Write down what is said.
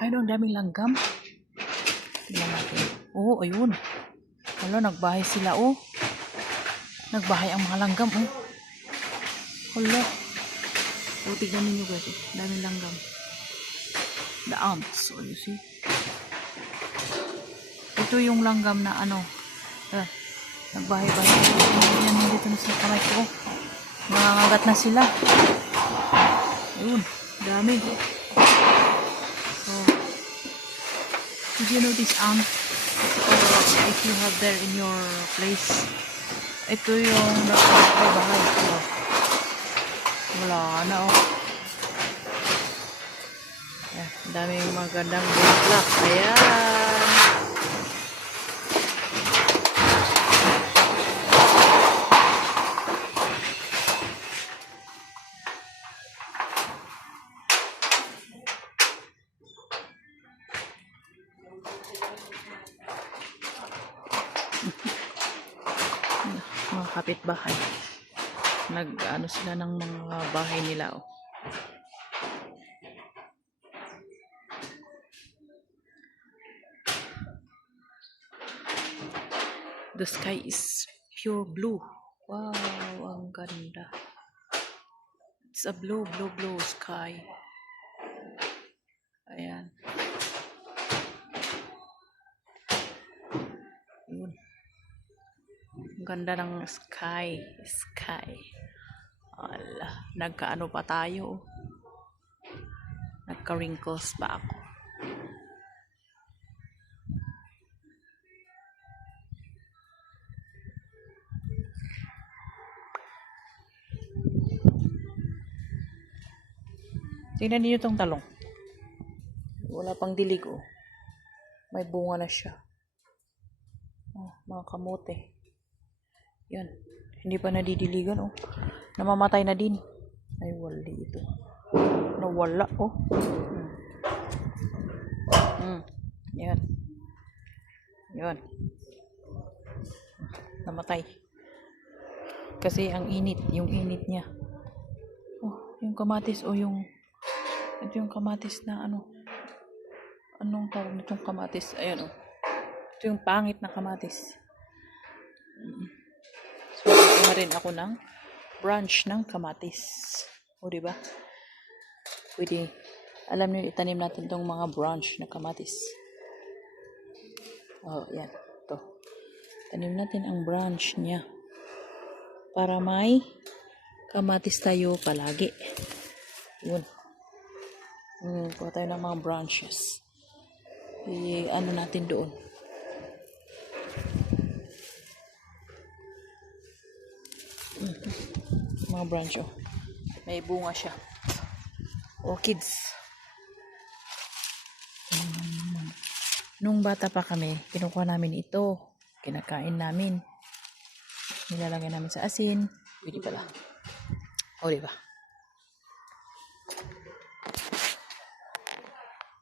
Ayun, ang daming langgam. Tingnan natin. Oo, ayun. Wala, nagbahay sila, oh. Nagbahay ang mga langgam, oh. Hala. O, tignan ninyo guys, oh. Daming langgam. The ants, oh, you see. Ito yung langgam na ano, ah, nagbahay-bahay. Yan, nandito na sa kamay ko. oh. Nangangagat na sila. Ayun, dami. So, did you know this ant? Or if you have there in your place, ito yung nagbahay-bahay. So, wala na oh. Ang daming magandang bulaklak. Ayan. Mga kapitbahay. Nag ano sila ng mga bahay nila oh. The sky is pure blue. Wow, ang ganda. It's a blue, blue, blue sky. Ayan. Yun. Ang ganda ng sky. Sky. Ala, nagkaano pa tayo. Nagka-wrinkles pa ako. Tingnan niyo tong talong. Wala pang dilig oh. May bunga na siya. Oh, mga kamote. Yan. Hindi pa nadidiligan, oh. Namamatay na din. Ay, wali ito. Nawala, oh. Hmm. Hmm. Yan. Yan. Namatay. Kasi ang init, yung init niya. Oh, yung kamatis, oh, yung ito yung kamatis na ano. Anong tawag nitong kamatis? Ayan, oh. Ito yung pangit na kamatis. So, kuha rin ako ng branch ng kamatis. O, di ba? Pwede. Alam niyo, itanim natin tong mga branch na kamatis. Oh, yan. Ito. Tanim natin ang branch niya. Para may kamatis tayo palagi. Yun. Hmm, kuha tayo ng mga branches. I, ano natin doon. Mga branch oh. May bunga siya. Orchids. Mm. Nung bata pa kami, kinukuha namin ito. Kinakain namin. Nilalagay namin sa asin. Pwede pala. O, diba?